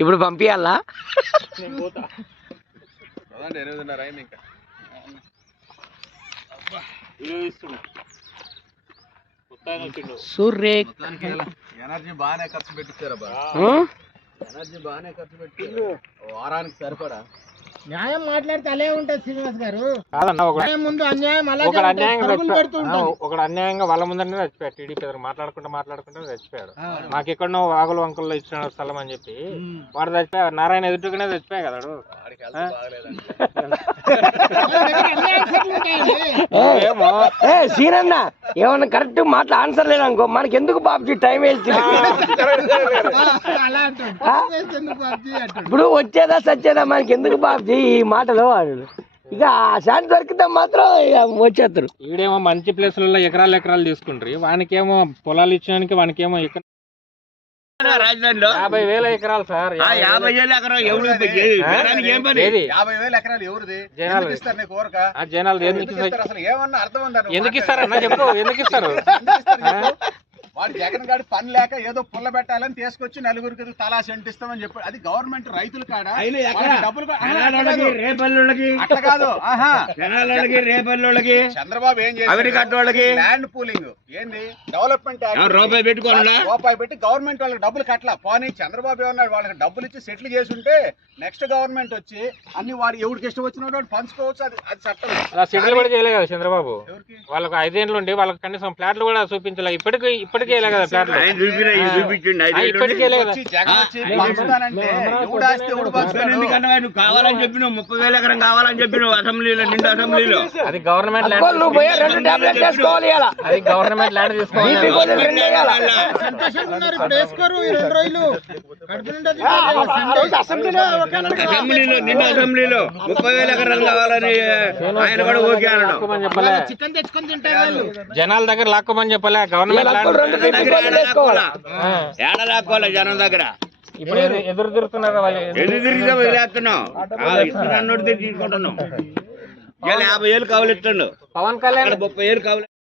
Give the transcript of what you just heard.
ఇప్పుడు పంపించాలా? ఎనర్జీ బాగానే ఖర్చు పెట్టించారు, ఎనర్జీ బాగానే ఖర్చు పెట్టి వారానికి సరిపడా. న్యాయం మాట్లాడితే అలే ఉంటది శ్రీనివాస్ గారు. ముందు అన్యాయం ఒకడు అన్యాయంగా వాళ్ళ ముందరనే చచ్చిపోయాడు. టీడీపీ మాట్లాడుకుంటూ చచ్చిపోయాడు. మాకు ఎక్కడో వాగులు వంకల్లో ఇచ్చిన స్థలం అని చెప్పి వాడు చచ్చిపోయాడు. నారాయణ ఎదుటిగానే చచ్చిపోయాయి కదా. సీనన్న ఏమన్నా కరెక్ట్ మాటలు ఆన్సర్ లేదనుకో మనకి ఎందుకు బాబుజీ టైం వేస్ట్. ఇప్పుడు వచ్చేదా సచ్చేదా మనకి ఎందుకు బాబుజీ ఈ మాటలు. ఇక శాంతి దొరికితే మాత్రం వచ్చేస్తారు. ఈడేమో మంచి ప్లేసులలో ఎకరాలు తీసుకుంటారు. వానికేమో పొలాలు ఇచ్చడానికి వానికేమో 50,000 ఎకరాలు సార్. 50,000 ఎకరం ఎవరు? 50,000 ఎకరాలు ఎవరిది? జనాలు అసలు ఏమన్నా అర్థం ఉందా? ఎందుకు ఇస్తారన్నా చెప్పు, ఎందుకు ఇస్తారు? వాడు జగన్ గారి పని లేక ఏదో పుల్ల పెట్టాలని తీసుకొచ్చి నలుగురికి తలా సెంట్ ఇస్తామని చెప్పాడు. అది గవర్నమెంట్ రైతుల కాడ డబ్బులు అట్లా కాదు. చంద్రబాబు ఏం చేసి ల్యాండ్ పూలింగ్ ఏంది డెవలప్మెంట్ రూపాయి పెట్టి గవర్నమెంట్ వాళ్ళకి డబ్బులు కట్టలా. పోనీ చంద్రబాబు ఏమన్నాడు, వాళ్ళకి డబ్బులు ఇచ్చి సెటిల్ చేసి ఉంటే నెక్స్ట్ గవర్నమెంట్ వచ్చి అన్ని వాడు ఎవరికి ఇష్టం వచ్చిన వాడు పంచుకోవచ్చు. అది చట్టం. అలా సెటిల్ కూడా చేయలేదు కదా చంద్రబాబు. వాళ్ళకి 5 ఏళ్ళు ఉండి వాళ్ళకి కనీసం ఫ్లాట్లు కూడా చూపించలే. ఇప్పటికే కదా ఫ్లాట్లు కావాలని చెప్పిన 30,000 ఎకరం కావాలని చెప్పిన అసెంబ్లీలో నిండు అసెంబ్లీలో. అది గవర్నమెంట్ ల్యాండ్, అది గవర్నమెంట్ ల్యాండ్ తీసుకోవాలి. అసెంబ్లీలో నిండు అసెంబ్లీలో 30,000 ఎకరాలు కావాలని ఆయన కూడా ఓకే అనడం. చికెన్ తెచ్చుకొని తింటారు. జనాల దగ్గర లాక్కోమని చెప్పలే. గవర్నమెంట్ ఏడలాక్కోలే జనం దగ్గర. ఇప్పుడు ఎదురు తిరుగుతున్నారు. ఎదురు తిరిగితే వదిలేస్తున్నాం. ఇస్తున్నాడు తీసుకుంటున్నాం. 50,000 కావాలి ఇస్తాడు. పవన్ కళ్యాణ్ 30,000 కావాలి.